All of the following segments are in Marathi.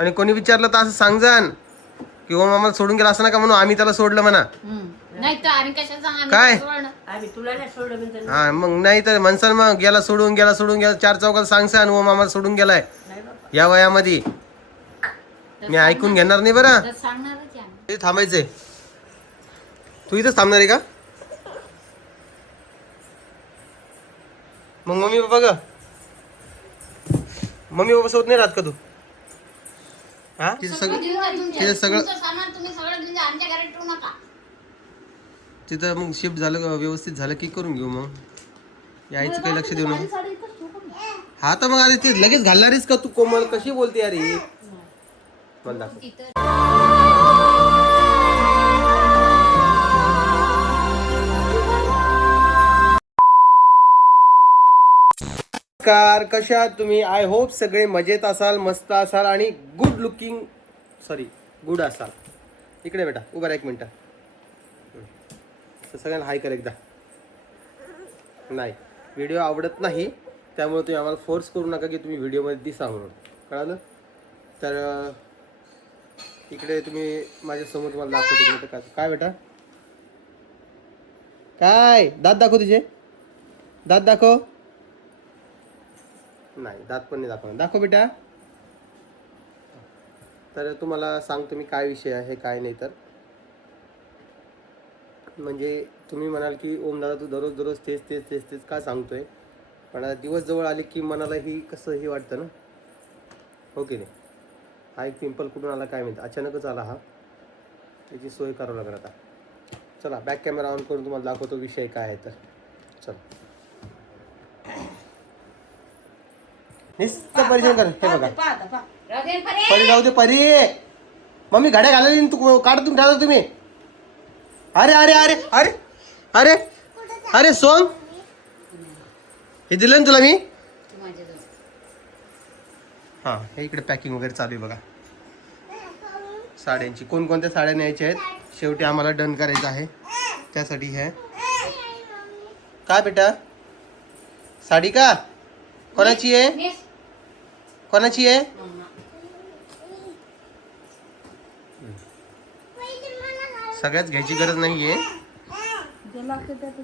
आणि कोणी विचारलं तर असं सांग जाण की ओम आम्हाला सोडून गेला असं नका म्हणून आम्ही त्याला सोडलं म्हणा. नाही तर आणि कशाला सांग काय? आम्ही तुला नाही सोडलं. हा मग नाही तर म्हणसान मग गेला सोडून गेला चार चौकात सांगसान ओम आम्हाला सोडून गेलाय या वयामध्ये. मी ऐकून घेणार नाही बरं. सांगणार थांबायचंय. तू इथंच थांबणार आहे का? मग मम्मी पप्पा ग मम्मी पप्पा सोबत नाही राहत का तू? हा तिथं सगळं तिथं मग शिफ्ट झालं व्यवस्थित झालं की करून घेऊ. मग यायचं काही लक्ष देऊ नका. हा तर मग अरे ते लगेच घालणारीस का तू? कोमल कशी बोलते अरे. मला नमस्कार, कशा आहात तुम्ही? आय होप सगळे मजेत असाल, मस्त असाल आणि गुड असाल. इकडे बेटा उभा राहा एक मिनिट. सगळ्यांना हाय कर एकदा. नाही व्हिडिओ आवडत नाही त्यामुळे तुम्ही आम्हाला फोर्स करू नका की तुम्ही व्हिडिओमध्ये दिसा म्हणून. कळालं? तर इकडे तुम्ही माझ्यासमोर तुम्हाला दाखवतो. काय बेटा काय दात दाखव तुझे. दात दाखव. नाही दात पण नाही दाखवणार. दाखव बेटा. तर तुम्हाला सांगतो मी काय विषय आहे काय नाही. तर म्हणजे तुम्ही म्हणाल की ओम दादा तू दररोज तेच का सांगतोय. पण आता दिवस जवळ आले की मनाला ही कसं ही वाटतं ना. हो की नाही. हा एक पिंपल कुठून आला काय माहिती. अचानकच आला हा. त्याची सोय करावं लागणार आता. चला बॅक कॅमेरा ऑन करून तुम्हाला दाखवतो विषय काय आहे. तर चला नुसतं परिचय कर. हे बघा परी जाऊ दे. परी मम्मी घड्या घालायला तू काढून ठेवता तुम्ही. अरे अरे अरे अरे अरे अरे सोंग हे दिलं ना तुला मी. हा हे इकडे पॅकिंग वगैरे चालू आहे बघा साड्यांची. कोणकोणत्या साड्या न्यायच्या आहेत शेवटी आम्हाला डन करायचं आहे. त्यासाठी हे काय बेटा साडी का कोणाची आहे? कोणाची आहे? सगळ्याच घ्यायची गरज नाहीये.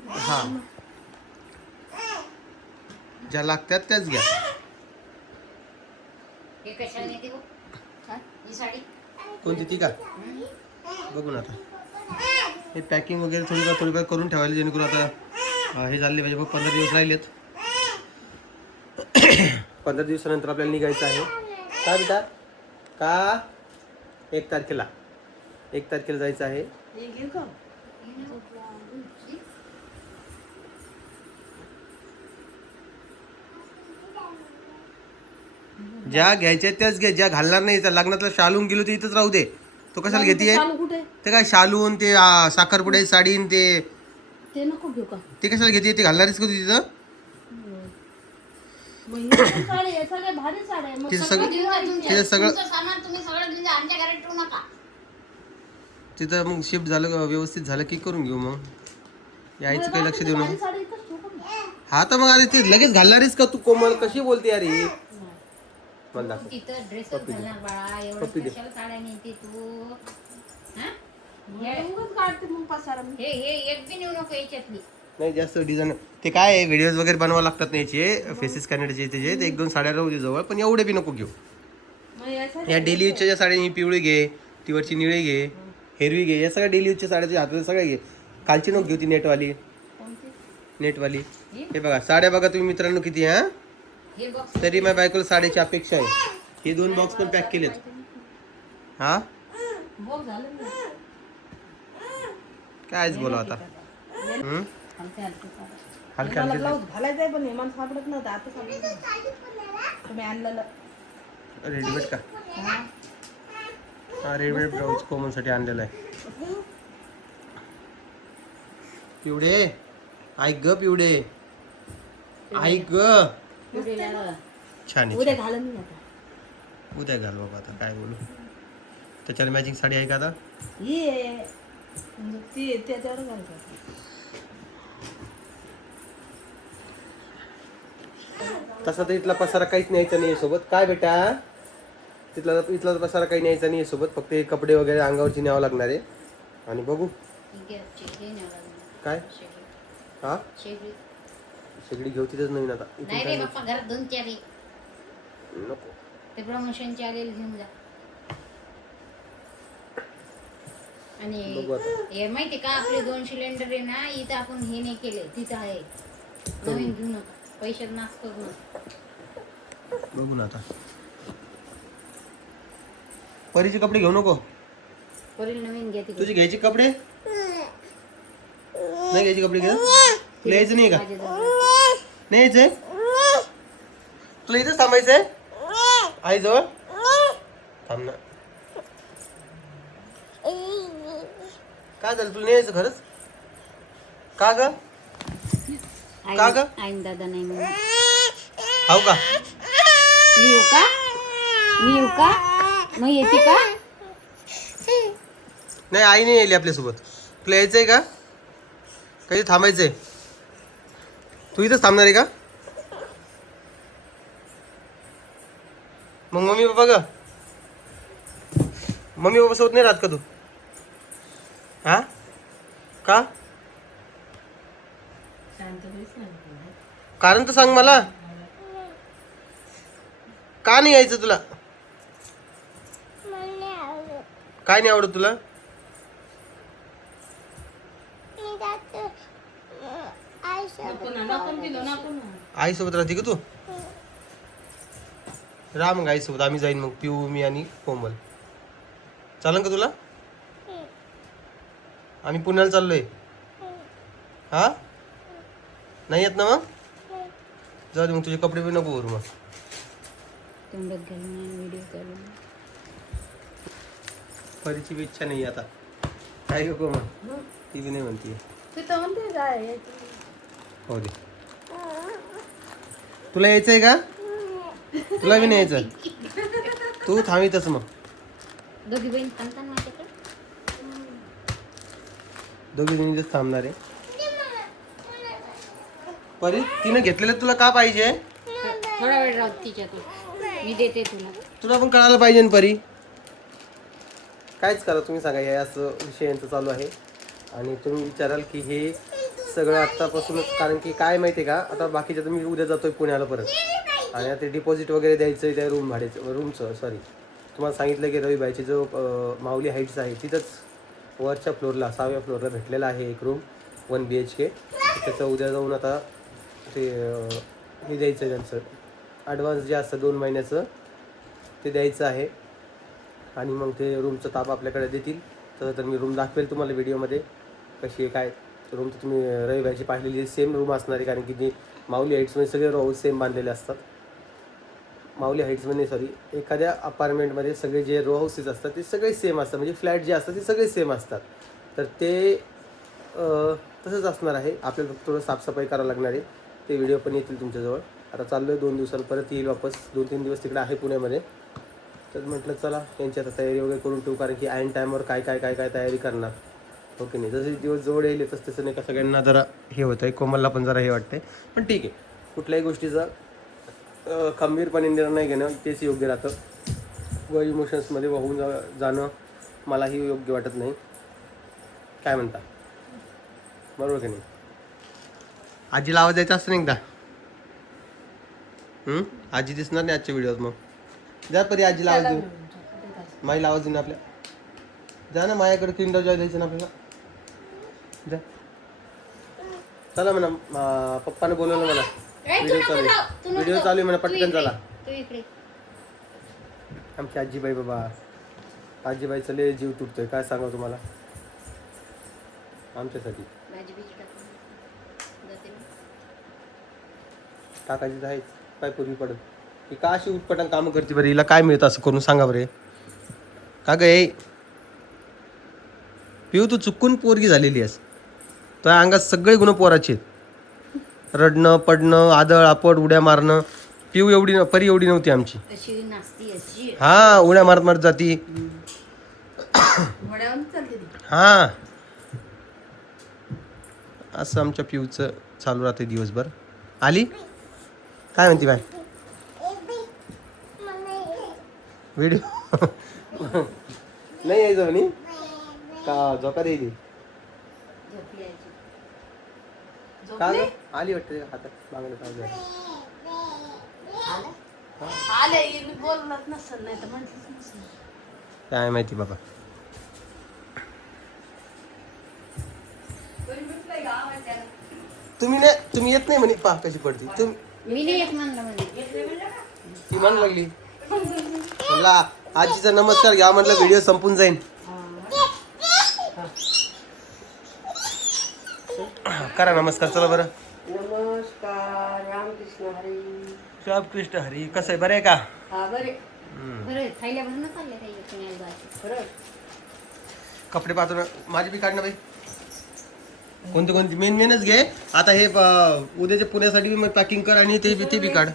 हा ज्या लागतात त्याच घ्या. कोणती ती का बघू ना. आता हे पॅकिंग वगैरे थोडीफार करून ठेवायला जेणेकरून आता हे झाले म्हणजे 15 दिवस राहिलेत. 15 दिवसानंतर आपल्याला निघायचं आहे. का बेटा का 1 तारखेला जायचं आहे. ज्या घ्यायच्या त्याच घे. ज्या घालणार नाही त्या लग्नातला शालून गेलो ते इथंच राहू दे. तो कशाला घेतीये ते काय शालून ते साखरपुडे साडीन ते नको घेऊ का? ते कशाला घेते? ते घालणारीच का तू तिथं? तिथं मग शिफ्ट झालं व्यवस्थित झालं की करून घेऊ. मग यायचं काही लक्ष देऊ नका. हा तर मग अरे ते लगेच घालणारीच का तू? कोमल कशी बोलते अरे. नाही जास्त डिझाईन ते काय व्हिडिओज वगैरे बनवावं लागतात ना याचे फेसेस कॅनेडचे त्याचे. ते 1-2 साड्या राहू दे जवळ पण एवढे बी नको घेऊ. या डेली यूजच्या ज्या साड्या ही पिवळी घे, तीवरची निळी घे, हिरवी घे. या सगळ्या डेली यूजच्या साड्याच्या हातात सगळ्या घे. कालची नको घेऊ ती नेटवाली. हे बघा साड्या बघा तुम्ही मित्रांनो किती. हा तरी माझ्या बायकोला साड्याची अपेक्षा आहे. हे 2 बॉक्स पण पॅक केलेत. हा कायच बोला आता. हलक्या घालायचंय पण हेमान सापडत नव्हतं. आता तुम्ही आणलेलं रेडीमेड का? हा रेडीमेड ब्लाऊज कोमलसाठी आणलेला आहे. पिवडे ऐक ग पिवडे ऐक ग. छान उद्या घालून मी आता. उद्या घाल बाबा. आता काय बोलू. त्याच्यावर मॅचिंग साडी आहे का आता? ये ती त्याच्यावर घालतात. तसा तर इथला पसारा काहीच न्यायचा नाही सोबत. काय बेटा तिथला इथला पसारा काही न्यायचा नाही सोबत, फक्त हे कपडे वगैरे अंगावरची न्यावं लागणार आहे. आणि बघू काय हा शेगडी शेगडी घेऊ तिथंच नवीन आता इथून नाही काय रे बाप्पा, घरात 2-4 आहे. नको. ते प्रमोशनचे आलेले घेऊन जा. आणि बघू आता. हे माहिती का, आपले 2 सिलेंडर आहे ना, इथं आपण हे नाही केले, तिथं आहे. नवीन घेऊ नका, पैशात नाश करू नका. बघू ना आता. परीचे कपडे घेऊ नको. वरील नवीन घ्या तिकडे. तुझे घ्यायचे कपडे नाही घ्यायचे कपडे घ्या. तुला यायचं नाही का? नाही यायचंय तुला इथंच थांबायचंय आई जवळ. थांब ना. काय झालं तुला नाही यायचं खरंच? का ग का ग? आईन दादा नाही म्हणून. हाव का? मी येऊ का? मी येऊ का? मग येते का? नाही आई नाही यायली आपल्यासोबत. तुला यायचंय का? काही थांबायचंय? तू इथंच थांबणार आहे का? मग मम्मी पप्पा ग मम्मी पप्पा सोबत नाही राहत का तू? हा का? कारण तर सांग मला. का नाही यायचं तुला? काय नाही आवडत तुला? आई सोबत राहते का तू? राहा मग आई सोबत. आम्ही जाईन मग पिऊ मी आणि कोमल. चालेल का तुला? आम्ही पुण्याला चाललोय. हा नाही येत ना मग? जाऊ दे मग. तुझे कपडे बी नको भरू मग. तोंडात घालून व्हिडिओ काढून. परीची बी इच्छा नाही आता. काय गो मग ती बी नाही म्हणते. हो दे. तुला यायचंय का? तुला बी नाही यायचं? तू थांबितच मग. दोघी बहीण थांबतात माझ्याकडे. दोघी जणीच थांबणार आहे. परी तिनं घेतलेलं तुला का पाहिजे? थोडा वेळ राहत तिच्यातून. मी देते तुला. तुला पण कळायला पाहिजे ना परी. कायच करा तुम्ही सांगा. हे असं विषय यांचं चालू आहे आणि तुम्ही विचाराल की हे सगळं आत्तापासूनच. कारण की काय माहिती आहे का, आता बाकीच्या तुम्ही उद्या जातोय पुण्याला परत आणि आता डिपॉझिट वगैरे द्यायचं आहे त्या रूम भाड्याचं रूमचं. सॉरी तुम्हाला सांगितलं की रविबाईची जो माऊली हाईट्स आहे तिथंच वरच्या फ्लोअरला 6व्या फ्लोअरला भेटलेला आहे एक रूम 1 BHK. त्याचं उद्या जाऊन आता ते हे द्यायचं आहे त्यांचं ॲडव्हान्स जे असतं 2 महिन्याचं ते द्यायचं आहे आणि मग ते रूमचं ताबा आपल्याकडे देतील. तर मी रूम दाखवेल तुम्हाला व्हिडिओमध्ये कशी आहे काय. रूम तर तुम्ही रविबाईची पाहिलेली सेम रूम असणार आहे. कारण की जी माऊली हाईट्समध्ये सगळे रो हाऊस सेम बांधलेले असतात. माऊली हाईट्समध्ये सॉरी एखाद्या अपार्टमेंटमध्ये सगळे जे रो हाऊसेस असतात ते सगळे सेम असतात. म्हणजे फ्लॅट जे असतात ते सगळे सेम असतात. तर ते तसंच असणार आहे. आपल्याला फक्त थोडं साफसफाई करावं लागणार आहे. ते व्हिडिओ पण येतील तुमच्याजवळ. आता चाललो आहे 2 दिवसांनी परत येईल वापस. 2-3 दिवस तिकडे आहे पुण्यामध्ये. तर म्हटलं चला त्यांची आता तयारी वगैरे करून ठेवू. कारण की ऐन टायमावर काय तयारी करणार ओके नाही. जसे दिवस जवळ येईल येतच तसं नाही का सगळ्यांना जरा हे होतं आहे. कोमलला पण जरा हे वाटतंय. पण ठीक आहे. कुठल्याही गोष्टीचा खंबीरपणे निर्णय घेणं तेच योग्य राहतं. व इमोशन्समध्ये वाहून जाणं मलाही योग्य वाटत नाही. काय म्हणता? बरोबर की नाही? आजीला आवाज द्यायचा असतं नाही एकदा. आजी दिसणार नाही आजच्या व्हिडिओत. मग जा परी आजीला आवाज देऊ. माईला आवाज देऊन आपल्या जा ना. माझ्याकडे किंडर जॉय द्यायचं ना आपल्याला. जा चला म्हणा. पप्पाने बोलवलं मला. व्हिडिओ चालू आहे म्हणा. पटकन चला. आमची आजीबाई बाबा. आजीबाईचा लय जीव तुटतोय. काय सांगावं तुम्हाला. आमच्यासाठी टाकायची तर आहेच. काय पूर्वी पडत ही का अशी उटपटांग कामं करते बरं. हिला काय मिळतं असं करून सांगा बरे. का ग ये पिऊ तू चुकून पोरगी झालेली आहेस. तुझ्या अंगात सगळे गुण पोराचे आहेत. रडणं पडणं आदळ आपट उड्या मारणं. पिऊ एवढी परी एवढी नव्हती आमची. हा उड्या मारत मारत जाती. हा असं आमच्या पिऊचं चालू राहते दिवसभर. आली काय म्हणते बाय? व्हिडिओ नाही यायचं म्हणे का झोका द्यायची झोपली आजी. का झोपली? ग? आली वाटते हातात मागणं पाहिजे आलं? आले मी बोलत नसेल नाही तर म्हटलंच नसेल. काय माहिती बाबा. तुम्ही येत नाही म्हणे पा कशी पडती मी नाही येत म्हणलं म्हणे. ती म्हण लागली म्हणला आजीचा नमस्कार घ्या म्हटलं व्हिडिओ संपून जाईल. करा नमस्कार चला बरं. नमस्कार रामकृष्ण हरी. श्रीकृष्ण हरी. कसं आहे बरं आहे का? हा बरे. बरं खायला भरणं चाललंय काही पुण्याला जायचं. खरं कपडे पाहतो ना माझी बी काढ ना बाई. कोणती कोणती मेनच घे. आता हे उद्याच्या पुण्यासाठी बी मग पॅकिंग कर आणि ते बी काढ.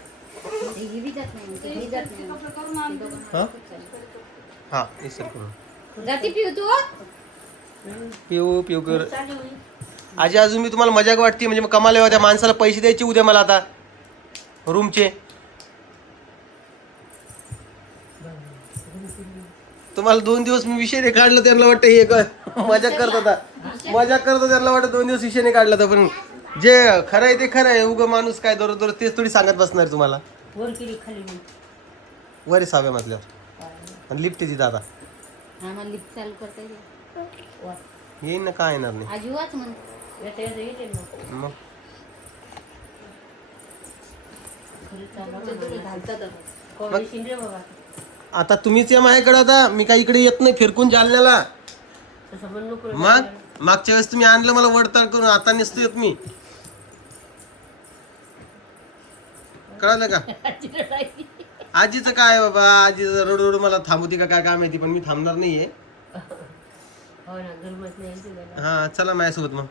ते ही जात नाही ते ही जात नाही. कपडे करून आण. हा हा इसर करून जाती पिऊ तू. पिऊ कर. आजी अजून मी तुम्हाला मजाक वाटते म्हणजे मग कमाल आहे त्या माणसाला पैसे द्यायचे उद्या मला आता रूमचे. तुम्हाला 2 दिवस मी विषय नाही काढला त्यांना वाटतं हे मजाक करत होता त्यांना वाटतं 2 दिवस विषय नाही काढला तर पण जे खरं आहे ते खरं आहे. उगा माणूस काय दररोज तेच थोडी सांगत बसणार तुम्हाला. वर केली खाली मग. वर साव्या म्हटल्यावर आणि लिफ्ट तिथं आता आम्हाला लिफ्ट चालू करता येईल. वा. येईन ना काय येणार नाही आजी वाच म्हण. येता येता येते मग. मग खरं चालू तुमच्या तुम्ही घालतात आता. कोणी शिंदे बाबा. आता तुम्हीच या माझ्याकडे आता मी काही इकडे येत नाही फिरकून जालन्याला. तसं म्हणू नको. मग मागच्या वेळेस तुम्ही आणलं मला वडताळ करून आता नसतो येत मी. कळलं का? आजीचं काय बाबा आजीचं रडू मला थांबवते का काय माहिती पण मी थांबणार नाहीये. हो ना गरमत नाही तुला. हा चला माझ्यासोबत मग.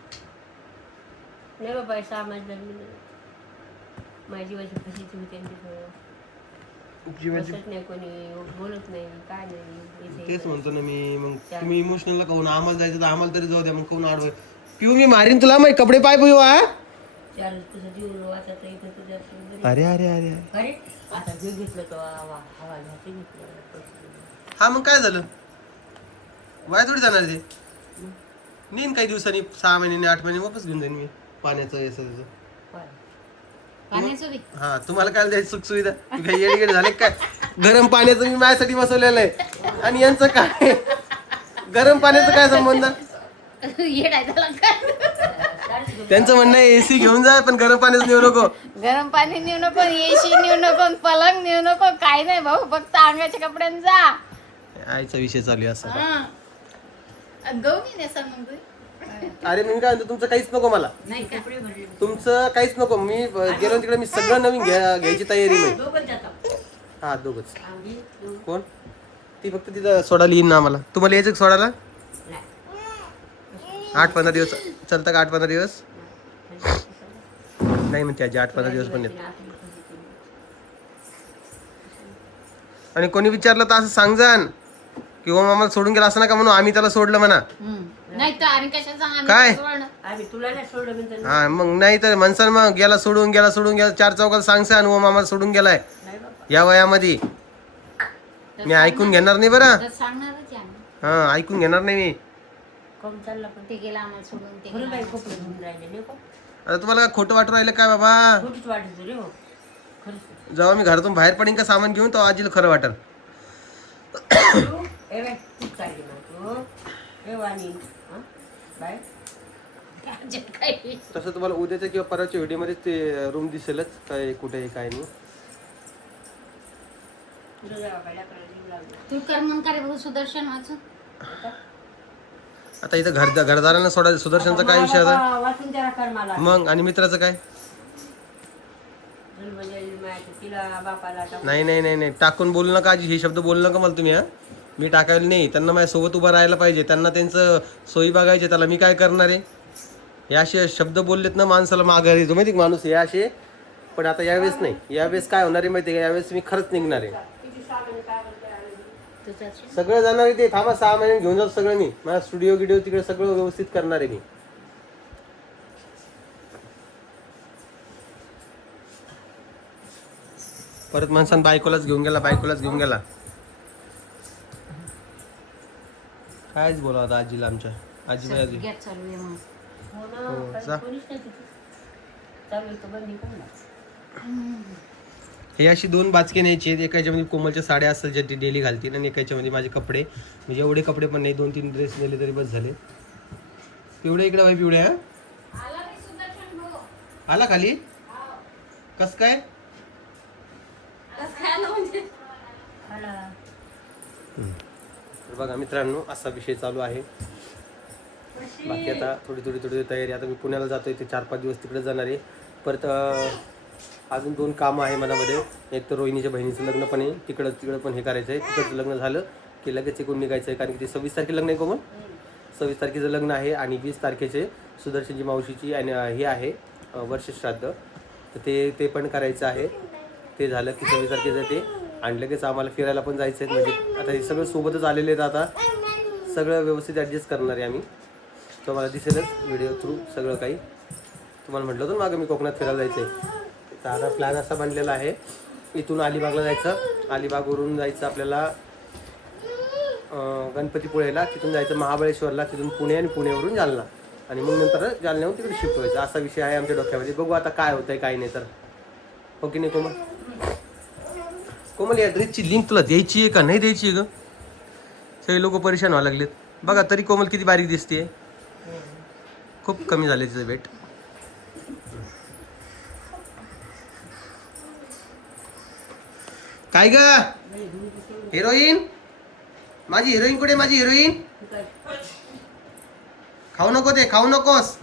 नाही बाबा समाजदार मी नाही. माझी माझी फशीची होती त्यांच्यासमोर. जीवाची बसत नाही कोणी बोलत नाही काय नाही इथे. तेच म्हणतो ना मी मग तुम्ही इमोशनलला कहून आम्हाला जायचं तर आम्हाला तरी जाऊ द्या मग कोण आडवय. पिऊ मी मारीन तुला मग कपडे पाय पिऊ हा. चाल तुझं जीव वाचायचं इथं तुझ्या. अरे अरे अरे अरे आता जे घेतलं तो हवा घ्यायचं घेतलं. हा मग काय झालं वाया थोडी जाणार ते. नेईन काही दिवसांनी 6 महिन्यानी 8 महिने वापस घेऊन जाईन मी पाण्याचं याचं त्याचं. पाण्याचं बी. हा तुम्हाला काय द्यायची सुख सुविधा काही येडगेड झाले काय. गरम पाण्याचं मी माझ्यासाठी बसवलेलं आहे आणि यांचं काय गरम पाण्याचं काय संबंध. येडाय त्याला काय. त्यांचं म्हणणं आहे एसी घेऊन जा पण गरम पाण्याचं नेऊ नको. गरम पाणी नेऊ नको एसी नेऊ नको पलंग नेऊ नको काय नाही भाऊ फक्त अंगाच्या कपड्यान जा. आईचा विषय चालू आहे असा. गहू नेसा मग तू. अरे मी काय म्हणतो तुमचं काहीच नको मला. नाही का. तुमचं काहीच नको मी गेलो तिकडे मी सगळं नवीन घ्यायची तयारी नाही. दोघं जातात. हा दोघच. आम्ही कोण ती फक्त तिथं सोडायला येईन ना आम्हाला. तुम्हाला यायचं का सोडायला? नाही. 8-15 दिवस चालतं का? 8-15 दिवस नाही म्हणते आजी 8-15 दिवस पण येत. आणि कोणी विचारलं तर असं सांग जाण किंवा आम्हाला सोडून गेला असं नका म्हणून आम्ही त्याला सोडलं म्हणा. नाही तर आणि कशाचा काय? आम्ही तुला नाही सोडलं म्हणतो. हा मग नाही तर म्हणसान मग गेला सोडून गेला 4 चौकात सांगसान ओम आम्हाला सोडून गेलाय नाही बाबा. या वयामध्ये. मी ऐकून घेणार नाही बरं. तर सांगणारच आहे आम्ही. हा ऐकून घेणार नाही मी. कम चालला पण ते गेला आम्हाला सोडून ते खरं गेला बाई आम्हाला कपडे धुवून राहिले नाही का. आता तुम्हाला काय खोटं वाटू राहिलं काय बाबा. खोटीच वाटत रे हो. खरंच. जेव्हा मी घरातून बाहेर पडीन का सामान घेऊन तो आजीला खरं वाटेल. ए बाई तू चालली ना तू. ए वाणी बाय. सोडून. काय तसं तुम्हाला उद्याच्या किंवा परवाच्या व्हिडिओमध्ये ते रूम दिसेलच काय कुठे आहे काय नाही. तुझं जेव्हा पहिल्या करायला लागलं. तू कर मग काय भाऊ सुदर्शन वाचून. आता इथं घरदारांना सोडायचं सुदर्शनचा काय विषय आता. बाबा, वाचून जरा कर मला. मग आणि मित्राचं काय. तिला बापाला टाकून. नाही टाकून बोलू नका आजी हे शब्द बोलू नका मला तुम्ही. हा मी टाकायला नाही त्यांना माझ्यासोबत उभं राहायला पाहिजे. त्यांना त्यांचं सोयी बघायचे त्याला मी काय करणार आहे. हे असे शब्द बोललेत ना माणसाला माघारी येतो माहिती माणूस हे असे. पण आता यावेळेस नाही. यावेळेस काय होणार आहे माहिती आहे का यावेळेस मी खरंच निघणार आहे. सगळं जाणार आहे ते. थांबा 6 महिने घेऊन जातो सगळं मी. माझा स्टुडिओ गिडिओ तिकडे सगळं व्यवस्थित करणार आहे मी. परत माणसानं बायकोलाच घेऊन गेला. कायच बोला आता आजीला आमच्या आजीबाई आजी गॅस चालू आहे मग. हो हो, ना जा. काही कोणीच नाही तिथे. चालू आहे तर बंदी कर ना. हे अशी 2 बाचके न्यायचे आहेत. एका याच्यामध्ये कोमलच्या साड्या असतात ज्या ती डेली घालतील आणि एका याच्यामध्ये माझे कपडे, म्हणजे एवढे कपडे पण नाही, 2-3 ड्रेस नेले तरी बस झाले. पिवड्या इकडे भाई पिवड्या आला खाली कस काय आला. तर बघा मित्रांनो असा विषय चालू आहे. बाकी आता थोडी तयारी. आता मी पुण्याला जातोय ते 4-5 दिवस तिकडे जाणार आहे. परत अजून 2 कामं आहे मनामध्ये. एक तर रोहिणीच्या बहिणीचं लग्न पण आहे, तिकडं पण हे करायचं आहे. तिकडचं लग्न झालं की लगेच इकडून निघायचं आहे, कारण की ते 26 तारखेला लग्न आहे कोमल. 26 तारखेचं लग्न आहे आणि 20 तारखेचे सुदर्शनची मावशीची आणि हे आहे वर्षश्राद्ध, तर ते पण करायचं आहे. ते झालं की 26 तारखेचं ते, आणि लगेच आम्हाला फिरायला पण जायचं आहे. म्हणजे आता हे सगळं सोबतच आलेले आहेत. आता सगळं व्यवस्थित ॲडजस्ट करणार आहे आम्ही. तुम्हाला दिसेलच व्हिडिओ थ्रू सगळं काही. तुम्हाला म्हटलं होतं मागं मी कोकणात फिरायला जायचं आहे. तर आता प्लॅन असा बनलेला आहे, इथून अलिबागला जायचं, अलिबागवरून जायचं आपल्याला गणपतीपुळेला, तिथून जायचं महाबळेश्वरला, तिथून पुणे आणि पुण्यावरून जालना, आणि मग नंतर जालन्याहून तिकडे शिफ्ट व्हायचं. असा विषय आहे आमच्या डोक्यामध्ये. बघू आता काय होतंय काय नाही तर. हो की नाही कोमल? कोमल या ड्रेसची लिंक तुला द्यायची आहे का नाही द्यायची आहे ग? सगळे लोक परेशान व्हायला लागलेत बघा. तरी कोमल किती बारीक दिसते, खूप कमी झाले तिचं वेट. काय ग हिरोईन, माझी हिरोईन कुठे? माझी हिरोईन खाऊ नको ते, खाऊ नकोस,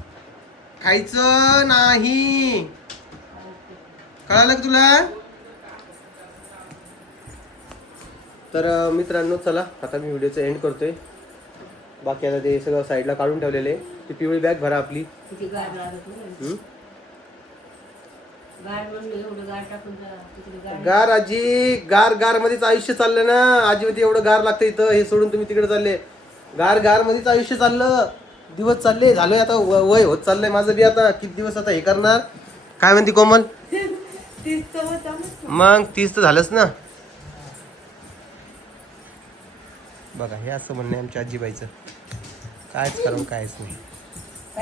खायचं नाही, कळालं का तुला? तर मित्रांनो चला आता मी व्हिडिओचं एंड करतोय. बाकी आता ते सगळं साईडला काढून ठेवलेलं आहे. ती पिवळी बॅग भरा आपली. किती गार लागत नाही. गार म्हणलं एवढं गार टाकून जा तिकडे गार. गार आजी, गार मध्येच आयुष्य चाललं ना आजी. मध्ये एवढं गार लागतं इथं, हे सोडून तुम्ही तिकडे चालले. गार मध्येच आयुष्य चाललं, दिवस चालले. झालोय आता वय होत चाललंय माझं बी. आता किती दिवस आता हे करणार? काय म्हणते कोमल? 30 मग 30 तर झालंच ना. बघा हे असं म्हणणं आहे आमच्या आजीबाईचं. कायच करू कायच नाही.